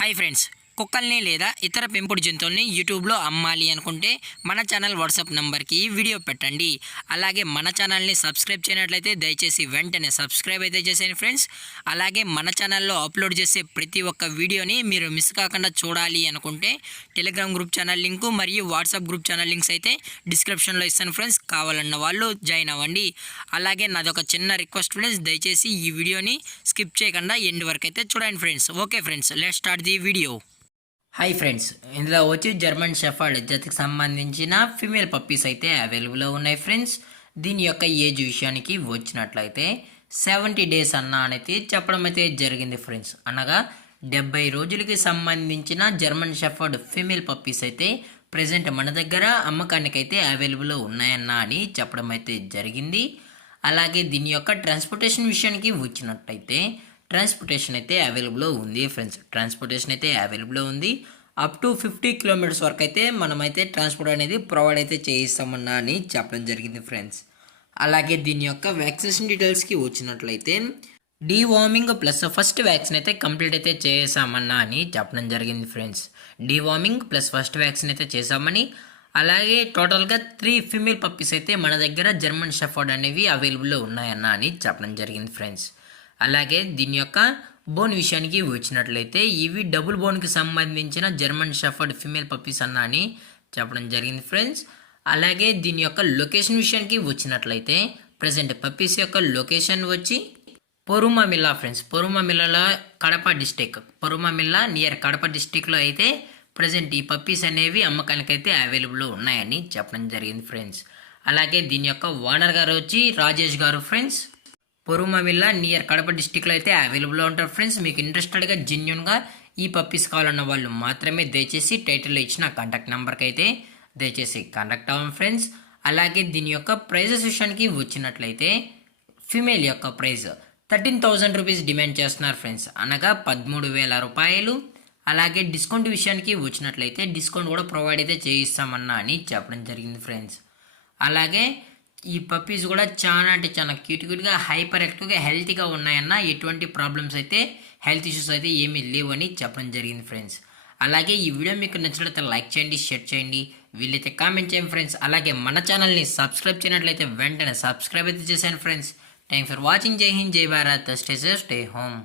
Hi friends, కుక్కల్ని లేదా ఇతర పెంపుడు జంతువుల్ని యూట్యూబ్లో అమ్మాలి అనుకుంటే మన ఛానల్ వాట్సాప్ నెంబర్కి వీడియో పెట్టండి. అలాగే మన ఛానల్ని సబ్స్క్రైబ్ చేయనట్లయితే దయచేసి వెంటనే సబ్స్క్రైబ్ అయితే చేసేయండి ఫ్రెండ్స్. అలాగే మన ఛానల్లో అప్లోడ్ చేసే ప్రతి ఒక్క వీడియోని మీరు మిస్ కాకుండా చూడాలి అనుకుంటే టెలిగ్రామ్ గ్రూప్ ఛానల్ లింకు మరియు వాట్సాప్ గ్రూప్ ఛానల్ లింక్స్ అయితే డిస్క్రిప్షన్లో ఇస్తాను ఫ్రెండ్స్. కావాలన్న వాళ్ళు జాయిన్ అవ్వండి. అలాగే నాదొక చిన్న రిక్వెస్ట్ ఫ్రెండ్స్, దయచేసి ఈ వీడియోని స్కిప్ చేయకుండా ఎండ్ వరకు అయితే చూడండి friends. Okay friends, let's start the video. Hi friends, ఇందులో వచ్చి జర్మన్ షెఫర్డ్ జతకి సంబంధించిన ఫీమేల్ పప్పీస్ అయితే అవైలబుల్లో ఉన్నాయి ఫ్రెండ్స్. దీని యొక్క ఏజ్ విషయానికి వచ్చినట్లయితే 70 డేస్ అనేది చెప్పడం అయితే జరిగింది ఫ్రెండ్స్. అనగా 70 రోజులకి సంబంధించిన జర్మన్ షెఫర్డ్ ఫీమేల్ పప్పీస్ అయితే ప్రజెంట్ మన దగ్గర అమ్మకానికి అయితే అవైలబుల్లో ఉన్నాయన్నా అని చెప్పడం అయితే జరిగింది. అలాగే దీని యొక్క ట్రాన్స్పోర్టేషన్ విషయానికి వచ్చినట్లయితే ట్రాన్స్పోర్టేషన్ అయితే అవైలబుల్లో ఉంది ఫ్రెండ్స్. ట్రాన్స్పోర్టేషన్ అయితే అవైలబుల్లో ఉంది. అప్ టు 50 కిలోమీటర్స్ వరకు అయితే మనమైతే ట్రాన్స్పోర్ట్ అనేది ప్రొవైడ్ అయితే చేయిస్తామన్నా అని చెప్పడం జరిగింది ఫ్రెండ్స్. అలాగే దీని యొక్క వ్యాక్సినేషన్ డీటెయిల్స్కి వచ్చినట్లయితే డీవార్మింగ్ ప్లస్ ఫస్ట్ వ్యాక్సిన్ అయితే కంప్లీట్ అయితే చేసామన్నా అని చెప్పడం జరిగింది friends. Deworming plus first vaccine అయితే చేసామని, అలాగే టోటల్గా 3 ఫీమేల్ పప్పీస్ అయితే మన దగ్గర జర్మన్ షెఫర్డ్ అనేవి అవైలబుల్లో ఉన్నాయన్నా అని చెప్పడం జరిగింది ఫ్రెండ్స్. అలాగే దీని యొక్క బోన్ విషయానికి వచ్చినట్లయితే ఇవి డబుల్ బోన్కి సంబంధించిన జర్మన్ షెఫర్డ్ ఫీమేల్ పప్పీస్ అన్నా అని చెప్పడం జరిగింది ఫ్రెండ్స్. అలాగే దీని యొక్క లొకేషన్ విషయానికి వచ్చినట్లయితే ప్రజెంట్ పప్పీస్ యొక్క లొకేషన్ వచ్చి పొరుమామిల్లా ఫ్రెండ్స్. పొరుమామిల్లాలో కడప డిస్టిక్, పొరుమామిల్లా నియర్ కడప డిస్టిక్లో అయితే ప్రజెంట్ ఈ పప్పీస్ అనేవి అమ్మకానికి అయితే అవైలబుల్లో ఉన్నాయని చెప్పడం జరిగింది ఫ్రెండ్స్. అలాగే దీని యొక్క ఓనర్ గారు వచ్చి రాజేష్ గారు ఫ్రెండ్స్. పొరుమామిల్లా నియర్ కడప డిస్టిక్లో అయితే అవైలబుల్లో ఉంటారు ఫ్రెండ్స్. మీకు ఇంట్రెస్టెడ్గా జెన్యున్గా ఈ పప్పీస్ కావాలన్న వాళ్ళు మాత్రమే దయచేసి టైటిల్లో ఇచ్చిన కాంటాక్ట్ నెంబర్కి అయితే దయచేసి కాంటాక్ట్ అవ్వండి ఫ్రెండ్స్. అలాగే దీని యొక్క ప్రైజెస్ విషయానికి వచ్చినట్లయితే ఫీమేల్ యొక్క ప్రైస్ 13,000 రూపీస్ డిమాండ్ చేస్తున్నారు ఫ్రెండ్స్, అనగా 13,000 రూపాయలు. అలాగే డిస్కౌంట్ విషయానికి వచ్చినట్లయితే డిస్కౌంట్ కూడా ప్రొవైడ్ అయితే చేయిస్తామన్నా అని చెప్పడం జరిగింది ఫ్రెండ్స్. అలాగే ఈ పప్పీస్ కూడా చాలా అంటే చాలా క్యూట్గా హైపర్ యాక్టివ్గా హెల్తీగా ఉన్నాయన్న, ఎటువంటి ప్రాబ్లమ్స్ అయితే హెల్త్ ఇష్యూస్ అయితే ఏమీ లేవని చెప్పడం జరిగింది ఫ్రెండ్స్. అలాగే ఈ వీడియో మీకు నచ్చినట్లయితే లైక్ చేయండి, షేర్ చేయండి, వీళ్ళైతే కామెంట్ చేయండి ఫ్రెండ్స్. అలాగే మన ఛానల్ని సబ్స్క్రైబ్ చేయనట్లయితే వెంటనే సబ్స్క్రైబ్ అయితే చేశాను ఫ్రెండ్స్. Thanks for watching. జై హింద్, జై Bharat, stay safe, stay home.